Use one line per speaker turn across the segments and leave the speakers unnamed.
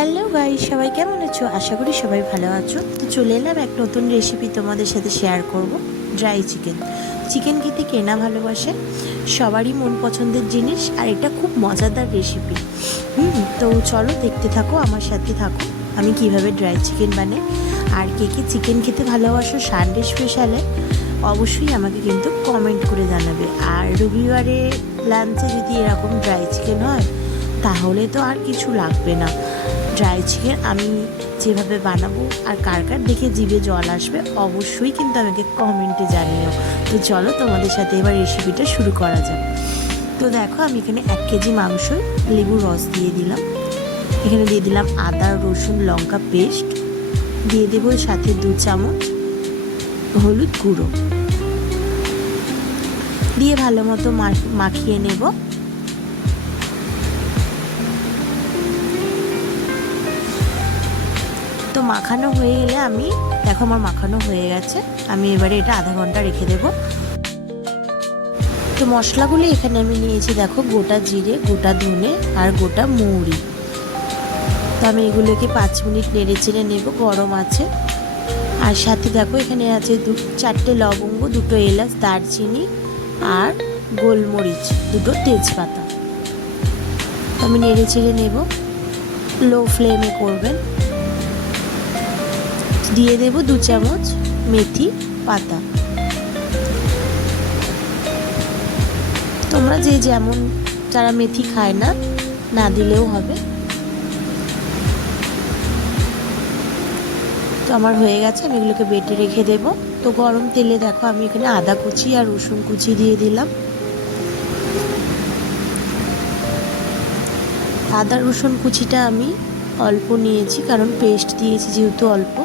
Hello ভাই সবাই কেমন আছো? আশা করি সবাই ভালো আছো। তো চলে এলাম এক নতুন রেসিপি তোমাদের সাথে শেয়ার করব ড্রাই চিকেন চিকেন খেতে কেনা ভালোবাসে? সবারই মন পছন্দের জিনিস আর এটা খুব মজাদার রেসিপি হুম, তো চলো দেখতে থাকো, আমার সাথে থাকো। আমি কীভাবে ড্রাই চিকেন বানাই আর কে কে চিকেন খেতে ভালোবাসো সানডে স্পেশালে অবশ্যই আমাকে কিন্তু কমেন্ট করে জানাবে। আর রবিবারে লাঞ্চে যদি এরকম ড্রাই চিকেন হয়, তাহলে তো আর কিছু লাগবে না। ড্রাই চিকেন আমি যেভাবে বানাবো আর কার কার দেখে জিভে জল আসবে, অবশ্যই কিন্তু আমাকে কমেন্টে জানিও। তো চলো তোমাদের সাথে এবার রেসিপিটা শুরু করা যাক। তো দেখো আমি এখানে এক কেজি মাংস লেবুর রস দিয়ে দিলাম। এখানে দিয়ে দিলাম আদা, রসুন, লঙ্কা পেস্ট। দিয়ে দেবো সাথে দু চামচ হলুদ গুঁড়ো। দিয়ে ভালো মতো মাখিয়ে নেব। তো মাখানো হয়ে গেলে আমি, দেখো আমার মাখানো হয়ে গেছে, আমি এবারে এটা আধা ঘণ্টা রেখে দেব। তো মশলাগুলো এখানে আমি নিয়েছি, দেখো গোটা জিরে, গোটা ধনে আর গোটা মৌরি। তো আমি এগুলোকে পাঁচ মিনিট নেড়ে চেড়ে নেব, গরম আছে। আর সাথে দেখো এখানে আছে দু, চারটে লবঙ্গ, দুটো এলাচ, দারচিনি আর গোলমরিচ, দুটো তেজপাতা। আমি নেড়ে চেড়ে নেব। লো ফ্লেমে করবেন। দিয়ে দেব দু চামচ মেথি পাতা। তোমরা যে যেমন যারা মেথি খায় না না দিলেও হবে। তো আমার হয়ে গেছে, আমি এগুলোকে বেটে রেখে দেব। তো গরম তেলে দেখো আমি এখানে আদা কুচি আর রসুন কুচি দিয়ে দিলাম। আদা রসুন কুচিটা আমি অল্প নিয়েছি, কারণ পেস্ট দিয়েছি যেহেতু অল্প।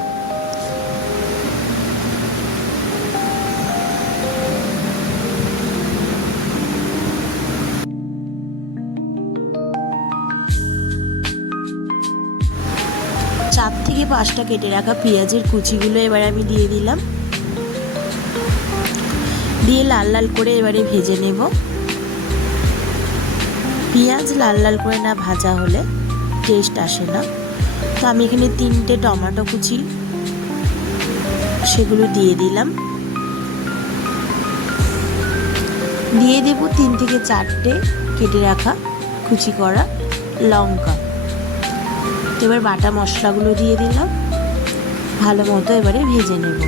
চার থেকে পাঁচটা কেটে রাখা পেঁয়াজের কুচিগুলো এবারে আমি দিয়ে দিলাম। দিয়ে লাল লাল করে এবারে ভেজে নেব। পেঁয়াজ লাল লাল করে না ভাজা হলে টেস্ট আসে না। তো আমি এখানে তিনটে টমেটো কুচি সেগুলো দিয়ে দিলাম। দিয়ে দেব তিন থেকে চারটে কেটে রাখা কুচি করা লঙ্কা। এবার বাটা মশলাগুলো দিয়ে দিলাম। ভালো মতো এবারে ভেজে নেব।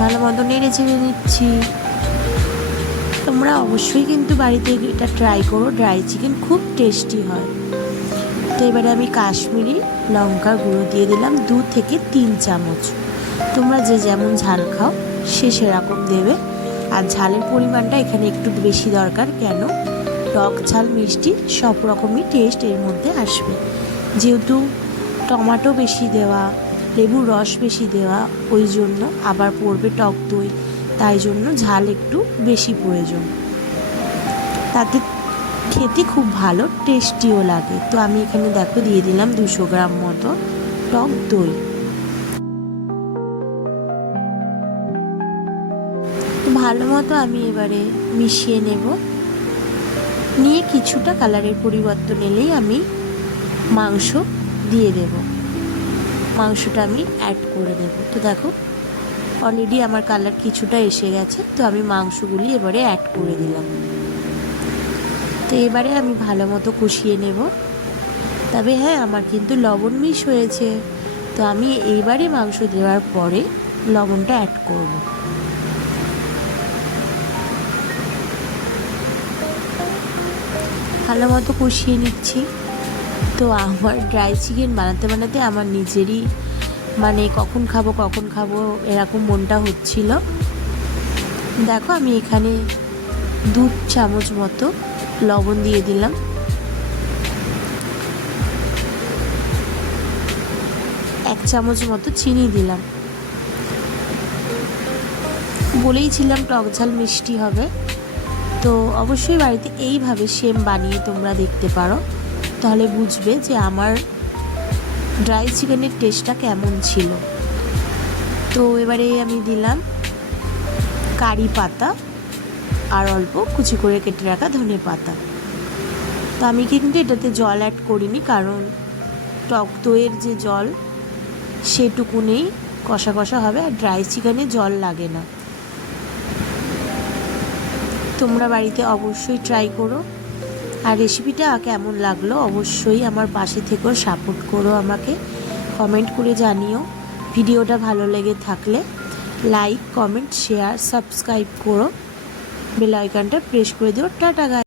ভালো মতো নেড়ে চেড়ে নিচ্ছি। তোমরা অবশ্যই কিন্তু বাড়িতে এটা ট্রাই করো ড্রাই চিকেন খুব টেস্টি হয়। তো এবারে আমি কাশ্মীরি লঙ্কা গুঁড়ো দিয়ে দিলাম দু থেকে তিন চামচ। তোমরা যে যেমন ঝাল খাও, সে সেরকম দেবে। আর ঝালের পরিমাণটা এখানে একটু বেশি দরকার, কেন? টক ঝাল মিষ্টি সব রকমই টেস্ট এর মধ্যে আসবে। যেহেতু টমাটো বেশি দেওয়া, লেবুর রস বেশি দেওয়া, ওই জন্য আবার পড়বে টক দই। তাই জন্য ঝাল একটু বেশি প্রয়োজন। তাতে খেতে খুব ভালো টেস্টিও লাগে। তো আমি এখানে দেখো দিয়ে দিলাম দুশো গ্রাম মতো টক দই। ভালো মতো আমি এবারে মিশিয়ে নেব। নিয়ে কিছুটা কালারের পরিবর্তন এলেই আমি মাংস দিয়ে দেব। মাংসটা আমি অ্যাড করে দেব। তো দেখো অলরেডি আমার কালার কিছুটা এসে গেছে, তো আমি মাংসগুলি এবারে অ্যাড করে দিলাম। তো এবারে আমি ভালো মতো কষিয়ে নেব। তবে হ্যাঁ আমার কিন্তু লবণ মিশ হয়েছে। তো আমি এইবারে মাংস দেওয়ার পরে লবণটা অ্যাড করব। ভালো মতো কষিয়ে নিচ্ছি। তো আমার ড্রাই চিকেন বানাতে বানাতে আমার নিজেরই মানে কখন খাব কখন খাব এরকম মনটা হচ্ছিল। দেখো আমি এখানে দু চামচ মতো লবণ দিয়ে দিলাম। এক চামচ মতো চিনি দিলাম। বলেইছিলাম টক ঝাল মিষ্টি হবে। তো অবশ্যই বাড়িতে এইভাবে সেম বানিয়ে তোমরা দেখতে পারো। তাহলে বুঝবে যে আমার ড্রাই চিকেনের টেস্টটা কেমন ছিল। তো এবারে আমি দিলাম কারি পাতা আর অল্প কুচি করে কেটে রাখা ধনে পাতা। তো আমি কিন্তু এটাতে জল অ্যাড করিনি কারণ টক দইয়ের যে জল সেটুকু সেটুকুনেই কষা কষা হবে আর ড্রাই চিকেনে জল লাগে না। তোমরা বাড়িতে অবশ্যই ট্রাই করো। আর রেসিপিটা কেমন লাগল অবশ্যই আমার পাশে থেকেও সাপোর্ট করো আমাকে। কমেন্ট করে জানিও। ভিডিওটা ভালো লেগে থাকলে লাইক কমেন্ট শেয়ার সাবস্ক্রাইব করো। বেলাইকানটা প্রেস করে দিও। টাটা গাই